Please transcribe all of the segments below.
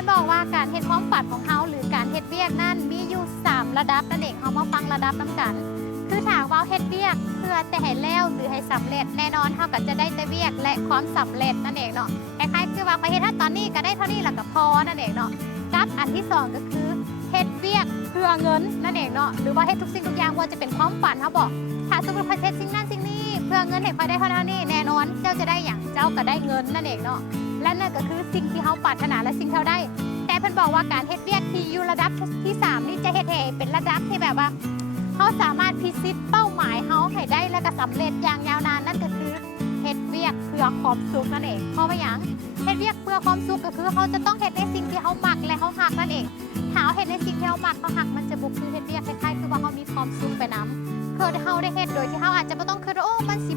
มันบอกว่าการเฮ็ดความฝันของเฮาหรือการเฮ็ดเวียกนั่นมีอยู่ 3 ระดับนั่นเองเฮามาฟังระดับน้ำกัน คือถามว่าเฮ็ดเวียกเพื่อแต่ให้แล้วหรือให้สำเร็จแน่นอนเฮาก็จะได้แต่เวียกและความสำเร็จนั่นเองเนาะคล้ายๆคือว่าไปเฮ็ดถ้าตอนนี้ก็ได้เท่านี้ล้วก็พอนั่นเองเนาะกับอันที่สองก็คือเฮ็ดเวียกเพื่อเงินนั่นเองเนาะหรือว่าเฮ็ดทุกสิ่งทุกอย่างว่าจะเป็นความฝันเฮาบอกถ้าสมมุติว่าเฮ็ดสิ่งนั้นสิ่งนี้ เพื่อเงินให้พอได้เท่านั้นนี่แน่นอนเจ้าจะได้อย่างเจ้าก็ได้เงินนั่นเองเนาะ และนั่นก็คือสิ่งที่เฮาปรารถนาและสิ่งที่เฮาได้ แต่เพิ่นบอกว่าการเฮ็ดเวียกที่อยู่ระดับที่สามนี่จะเฮ็ดให้เป็นระดับที่แบบว่าเขาสามารถพิชิตเป้าหมายเขาให้ได้และก็สำเร็จอย่างยาวนานนั่นก็คือเฮ็ดเวียกเพื่อความสุขนั่นเองเพราะว่าอย่างเฮ็ดเวียกเพื่อความสุขก็คือเขาจะต้องเฮ็ดในสิ่งที่เขามักและเขาหักนั่นเองถ้าเขาเฮ็ดในสิ่งที่เขามักเขาหักมันจะบุกคือเฮ็ดเวียกคล้ายๆคือว่าเขามีความสุขไปนํคือเขาได้เฮ็ดโดยที่เขาอาจจะไม่ต้องคิดว่าโอ้มันสิ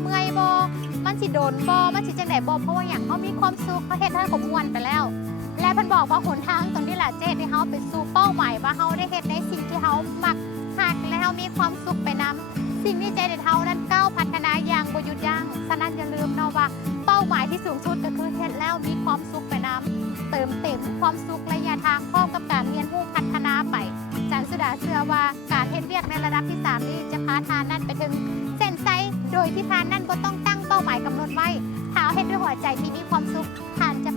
โดนบ่มันสิจังไดบ่เพราะว่าอย่างเขามีความสุขเขาเฮ็ดให้เขาม่วนไปแล้ว และเพิ่นบอกว่าหนทางตรงนี้แหละเจ๊ที่เขาไปสู่เป้าหมายว่าเขาได้เฮ็ดในสิ่งที่เขามักหากแล้วมีความสุขไปนำสิ่งที่ใจเด็ดเฮานั้นก้าวพัฒนาอย่างบ่หยุดยัง้งฉะนั้นอย่าลืมเนาะว่าเป้าหมายที่สูงสุดก็คือเฮ็ดแล้วมีความสุขไปนำเติมเต็มความสุขระยะทางพร้อมกับการเรียนรู้พัฒนาไปจันสุดาเชื่อว่าการเฮ็ดเวียกในระดับที่3นี้จะพาทานนั้นไปถึงเส้นไซโดยที่ทานนั้นบ่ต้องตั้ง เป้าหมายกำหนดไว้หาเอาเฮ็ดด้วยหัวใจที่มีความสุขผ่านจะ